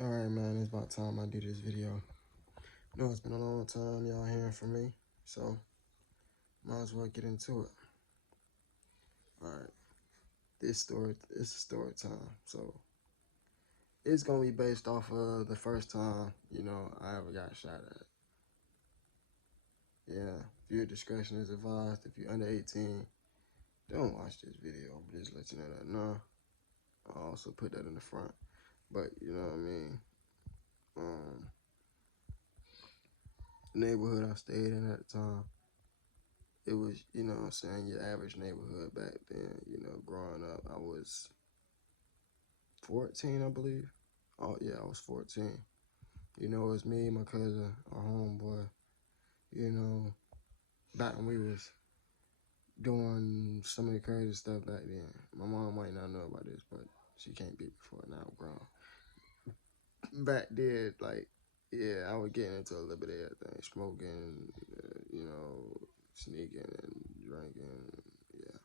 Alright, man, it's about time I do this video. I know it's been a long time y'all hearing from me, so might as well get into it. Alright, it's a story time. So it's gonna be based off of the first time, I ever got shot at. Yeah, viewer discretion is advised. If you're under 18, don't watch this video. I'm just let you know that. No, I'll also put that in the front. But you know what I mean? Neighborhood I stayed in at the time, it was, what I'm saying, your average neighborhood back then, growing up. I was 14, I believe. Oh, yeah, I was 14. It was me, my cousin, our homeboy, back when we was doing some of the crazy stuff back then. My mom might not know about this, but she can't be before now, I'm grown. Back then, like, yeah, I would get into a little bit of everything. Smoking, sneaking and drinking, yeah.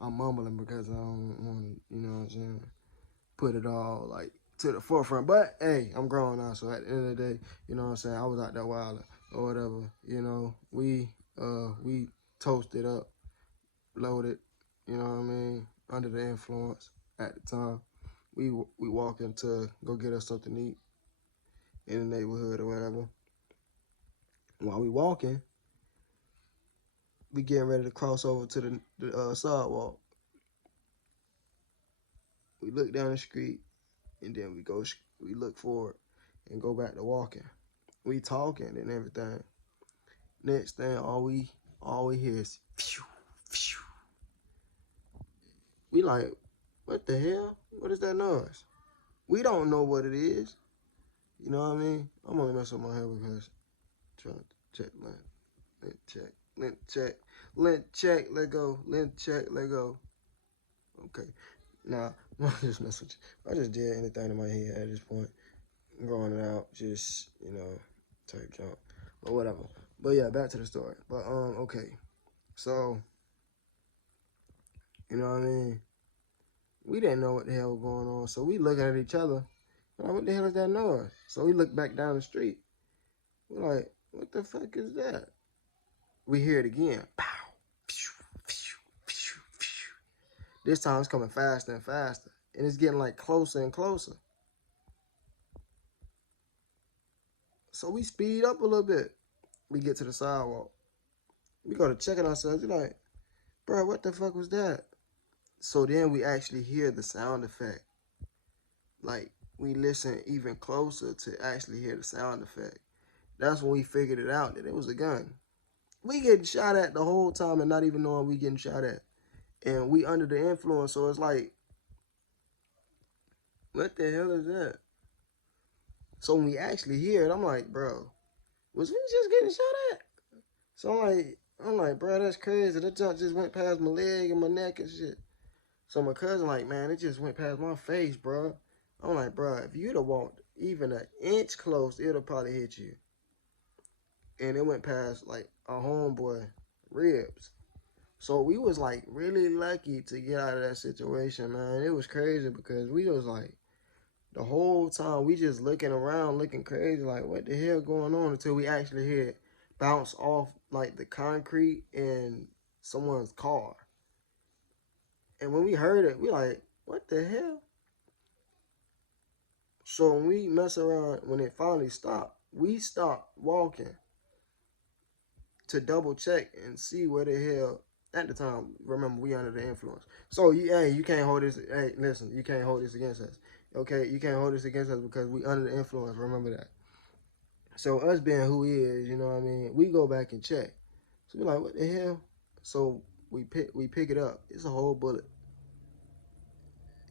I'm mumbling because I don't want to, what I'm saying, put it all like to the forefront. But hey, I'm grown now, so at the end of the day, you know what I'm saying, I was out there wilding or whatever. We toasted up, loaded, you know what I mean, under the influence at the time. We walking to go get us something to eat in the neighborhood or whatever. While we walking, we getting ready to cross over to the sidewalk. We look down the street, and then we look forward and go back to walking. We talking and everything. Next thing, all we hear is phew, phew. We like, what the hell? What is that noise? We don't know what it is. You know what I mean? I'm only messing with my head because I'm trying to check lint check, lint check, let go, lint check, let go. Okay. Nah, I'm just messing with you. I just did anything in my head at this point. Growing it out, just, type junk. Or whatever. But yeah, back to the story. But okay. So, you know what I mean? We didn't know what the hell was going on. So we looking at each other. Like, what the hell is that noise? So we look back down the street. We're like, what the fuck is that? We hear it again. Pow. Phew, phew, phew, phew. This time it's coming faster and faster. And it's getting like closer and closer. So we speed up a little bit. We get to the sidewalk. We go to checking ourselves. We're like, bro, what the fuck was that? So then we actually hear the sound effect. Like, we listen even closer to actually hear the sound effect. That's when we figured it out that it was a gun. We getting shot at the whole time and not even knowing we getting shot at. And we under the influence, so it's like, what the hell is that? So when we actually hear it, I'm like, bro, was we just getting shot at? So I'm like, bro, that's crazy. That junk just went past my leg and my neck and shit. So my cousin like, man, it just went past my face, bro. I'm like, bro, if you'd have walked even an inch close, it'd have probably hit you. And it went past like a homeboy ribs. So we was like really lucky to get out of that situation, man. It was crazy because we was like the whole time we just looking around, looking crazy, like what the hell going on until we actually hear it bounce off like the concrete in someone's car. And when we heard it, we like, what the hell? So when we mess around, when it finally stopped, we stopped walking to double check and see where the hell. At the time, remember, we under the influence. So, you can't hold this. Hey, listen, you can't hold this against us. Okay, you can't hold this against us because we under the influence. Remember that. So, us being who he is, you know what I mean, we go back and check. So, we're like, what the hell? So, we pick it up. It's a whole bullet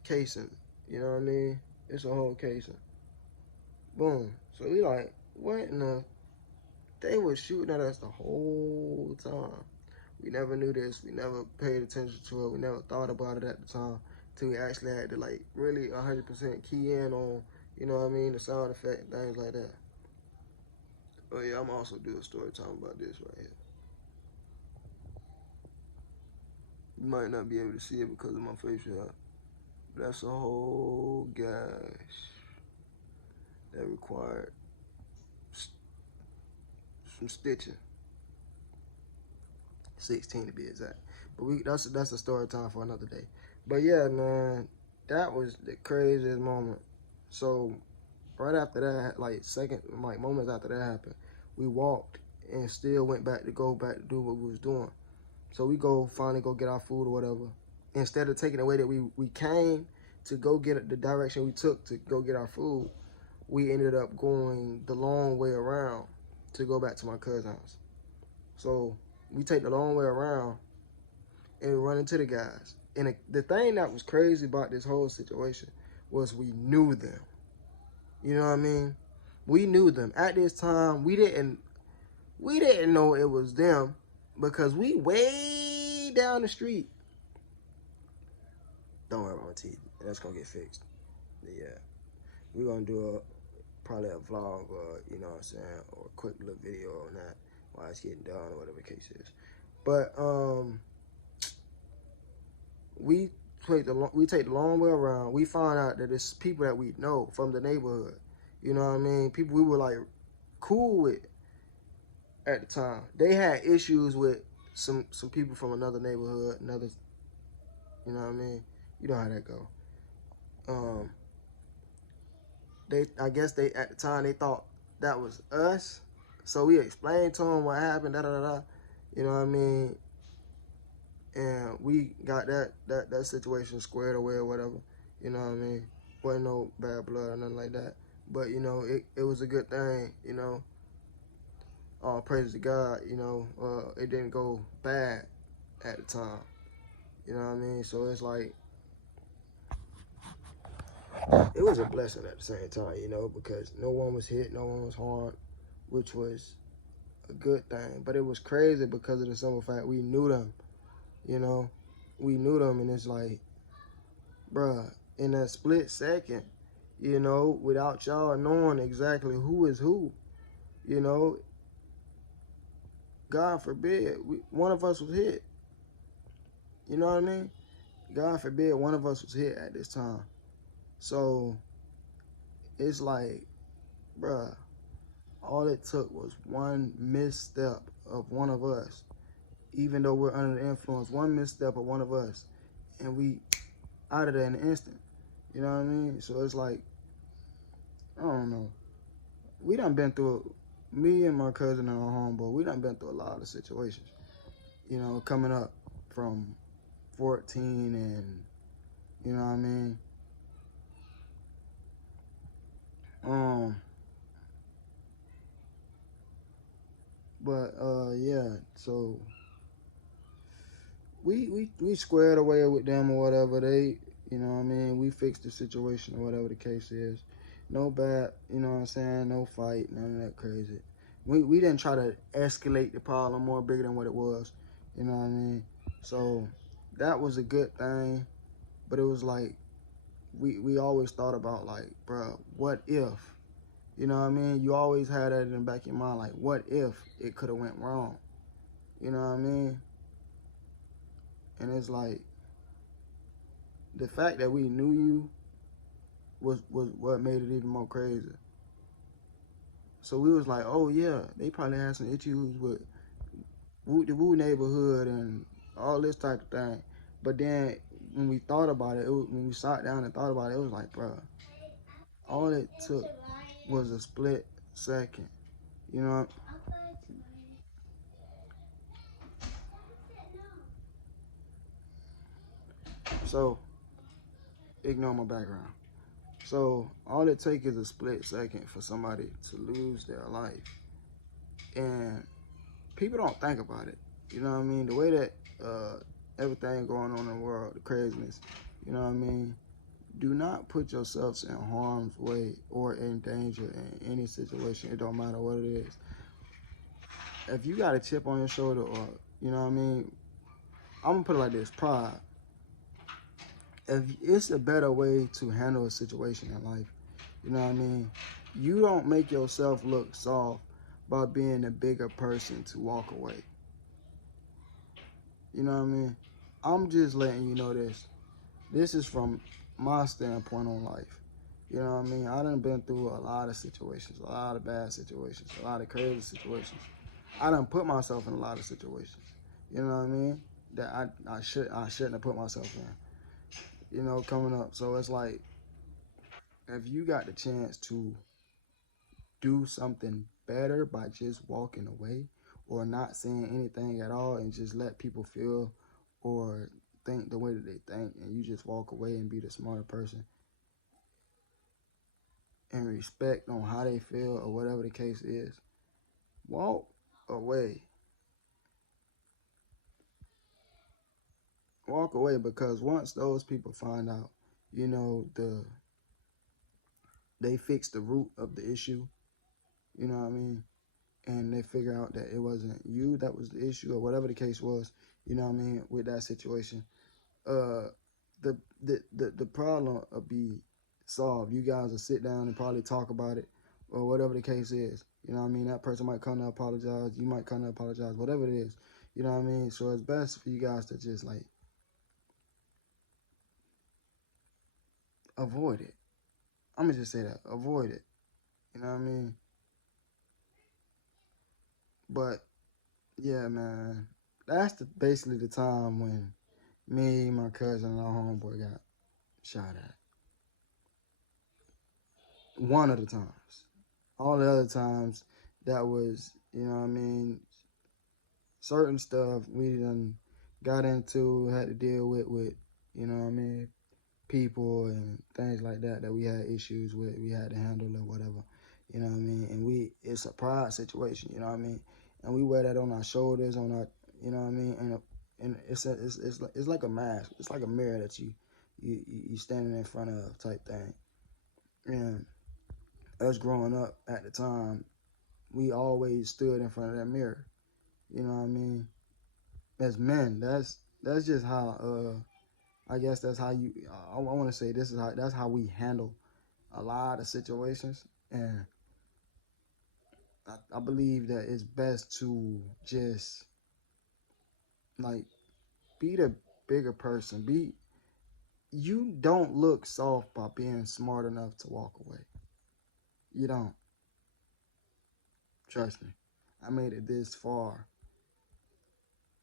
casing. You know what I mean? It's a whole casing. Boom. So, we like, what in the... They were shooting at us the whole time. We never knew this. We never paid attention to it. We never thought about it at the time until we actually had to like really 100% key in on, you know what I mean, the sound effect, things like that. Oh yeah, I'm also do a story time about this right here. You might not be able to see it because of my facial hair. That's a whole gosh. that required some stitching. 16 to be exact. But that's a story time for another day. But yeah, man, that was the craziest moment. So right after that, like moments after that happened, we walked and still went back to do what we was doing. So we finally go get our food or whatever. Instead of taking the way that we came to go get it, the direction we took to go get our food, we ended up going the long way around to go back to my cousin's house. So we take the long way around and we run into the guys. And the thing that was crazy about this whole situation was we knew them. You know what I mean? We knew them. At this time, we didn't know it was them because we way down the street. Don't worry about my teeth. That's gonna get fixed. Yeah. We're gonna do probably a vlog or, you know what I'm saying, or a quick little video on that while it's getting done or whatever the case is. But we take the long way around. We found out that it's people that we know from the neighborhood. You know what I mean? People we were like cool with at the time. They had issues with some people from another neighborhood, you know what I mean? You know how that go. I guess at the time they thought that was us. So we explained to them what happened, you know what I mean? And we got that situation squared away or whatever, you know what I mean? Wasn't no bad blood or nothing like that. But, you know, it was a good thing, you know. All praise to God, you know, it didn't go bad at the time. You know what I mean? So it's like, it was a blessing at the same time, you know, because no one was hit, no one was harmed, which was a good thing. But it was crazy because of the simple fact we knew them, you know. We knew them, and it's like, bruh, in that split second, you know, without y'all knowing exactly who is who, you know, God forbid, one of us was hit. You know what I mean? God forbid one of us was hit at this time. So it's like, bruh, all it took was one misstep of one of us, even though we're under the influence, one misstep of one of us, and we out of there in an instant. You know what I mean? So it's like, I don't know. We done been through, me and my cousin and our homeboy, we done been through a lot of situations. You know, coming up from 14 and, you know what I mean? Yeah, so we squared away with them or whatever. They, you know what I mean, we fixed the situation or whatever the case is. No bad, you know what I'm saying, no fight, none of that crazy. We didn't try to escalate the problem more bigger than what it was, you know what I mean? So that was a good thing, but it was like, we always thought about like, bruh, what if? You know what I mean? You always had that in the back of your mind, like, what if it could have went wrong? You know what I mean? And it's like, the fact that we knew you was what made it even more crazy. So we was like, oh yeah, they probably had some issues with the Woo neighborhood and all this type of thing. But then when we thought about it, when we sat down and thought about it, it was like, bro, all it took was a split second. You know? So ignore my background. So all it takes is a split second for somebody to lose their life. And people don't think about it. You know what I mean? The way that everything going on in the world, the craziness, you know what I mean? Do not put yourselves in harm's way or in danger in any situation. It don't matter what it is. If you got a chip on your shoulder or, you know what I mean? I'm going to put it like this, pride. If it's a better way to handle a situation in life, you know what I mean? You don't make yourself look soft by being a bigger person to walk away. You know what I mean? I'm just letting you know this. This is from my standpoint on life. You know what I mean? I done been through a lot of situations, a lot of bad situations, a lot of crazy situations. I done put myself in a lot of situations. You know what I mean? That I shouldn't have put myself in. You know, coming up. So it's like if you got the chance to do something better by just walking away or not saying anything at all and just let people feel or think the way that they think and you just walk away and be the smarter person and respect on how they feel or whatever the case is, walk away. Walk away because once those people find out, you know, they fix the root of the issue, you know what I mean? And they figure out that it wasn't you that was the issue or whatever the case was, you know what I mean, with that situation. Uh the problem will be solved. You guys will sit down and probably talk about it or whatever the case is. You know what I mean? That person might come to apologize, you might come to apologize, whatever it is. You know what I mean? So it's best for you guys to just like avoid it. I'm gonna just say that. Avoid it. You know what I mean? But yeah, man. That's basically the time when me, my cousin, and our homeboy got shot at. One of the times. All the other times, that was, you know what I mean, certain stuff we done got into, had to deal with, you know what I mean, people and things like that that we had issues with, we had to handle or whatever, you know what I mean, and it's a pride situation, you know what I mean, and we wear that on our shoulders, on our, you know what I mean, and it's like a mask, it's like a mirror that you standing in front of type thing, and us growing up at the time, we always stood in front of that mirror. You know what I mean? As men, that's just how. I guess that's how you. I want to say this is how that's how we handle a lot of situations, and I believe that it's best to just like be the bigger person. Be you don't look soft by being smart enough to walk away. You don't. Trust me. I made it this far.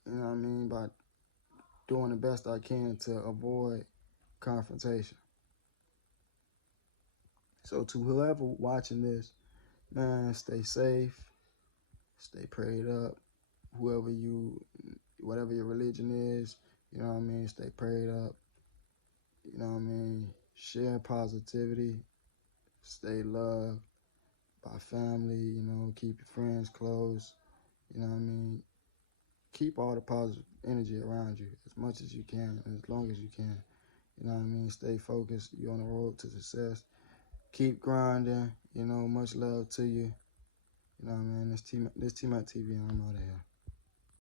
You know what I mean? By doing the best I can to avoid confrontation. So to whoever watching this, man, stay safe, stay prayed up. Whoever you, whatever your religion is, you know what I mean, stay prayed up. You know what I mean? Share positivity, stay loved by family, you know, keep your friends close, you know what I mean? Keep all the positive energy around you as much as you can and as long as you can. You know what I mean? Stay focused. You're on the road to success. Keep grinding. You know, much love to you. You know what I mean? This team at TV, and I'm out of here.